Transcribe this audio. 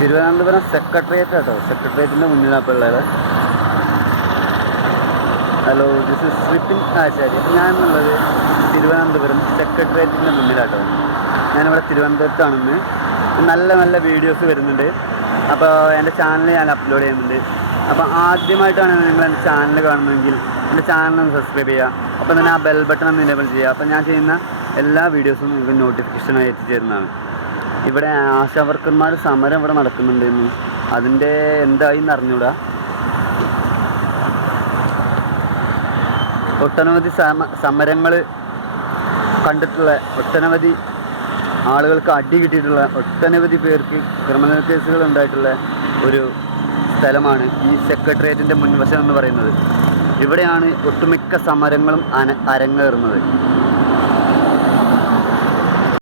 Thiruvananthapuram secretariat കേട്ടോ സെക്രട്ടേറിയറ്റിന്റെ മുന്നിലാണ് പിള്ളേർ ഹലോ ദിസ് ഇസ് സ്വിപ്പിൻ ആശാരി അപ്പം ഞാനുള്ളത് തിരുവനന്തപുരം സെക്രട്ടേറിയറ്റിന്റെ മുന്നിലാട്ടോ. ഞാനിവിടെ തിരുവനന്തപുരത്താണെന്ന്. നല്ല നല്ല വീഡിയോസ് വരുന്നുണ്ട്. അപ്പോൾ എന്റെ ചാനൽ ഞാൻ അപ്ലോഡ് ചെയ്യുന്നുണ്ട്. അപ്പോൾ ആദ്യമായിട്ടാണ് നിങ്ങൾ എന്റെ ചാനൽ കാണുന്നതെങ്കിൽ എന്റെ ചാനൽ ഒന്ന് സബ്സ്ക്രൈബ് ചെയ്യുക. അപ്പോൾ തന്നെ ആ ബെൽ ബട്ടൺ ഒന്ന് എനേബിൾ ചെയ്യുക. അപ്പോൾ ഞാൻ ചെയ്യുന്ന എല്ലാ വീഡിയോസും നിങ്ങൾക്ക് നോട്ടിഫിക്കേഷനായി എത്തിച്ചേരുന്നതാണ്. ഇവിടെ ആശാ വർക്കർമാർ സമരം ഇവിടെ നടക്കുന്നുണ്ടെന്ന്. അതിന്റെ എന്തായി എന്ന് അറിഞ്ഞൂടാ? ഒട്ടനവധി സമ സമരങ്ങൾ കണ്ടിട്ടുള്ള ഒട്ടനവധി ആളുകൾക്ക് അടി കിട്ടിയിട്ടുള്ള ഒട്ടനവധി പേർക്ക് ക്രിമിനൽ കേസുകൾ ഉണ്ടായിട്ടുള്ള ഒരു സ്ഥലമാണ് ഈ സെക്രട്ടേറിയറ്റിന്റെ മുൻവശം എന്ന് പറയുന്നത്. ഇവിടെയാണ് ഒട്ടുമിക്ക സമരങ്ങളും അന അരങ്ങേറുന്നത്.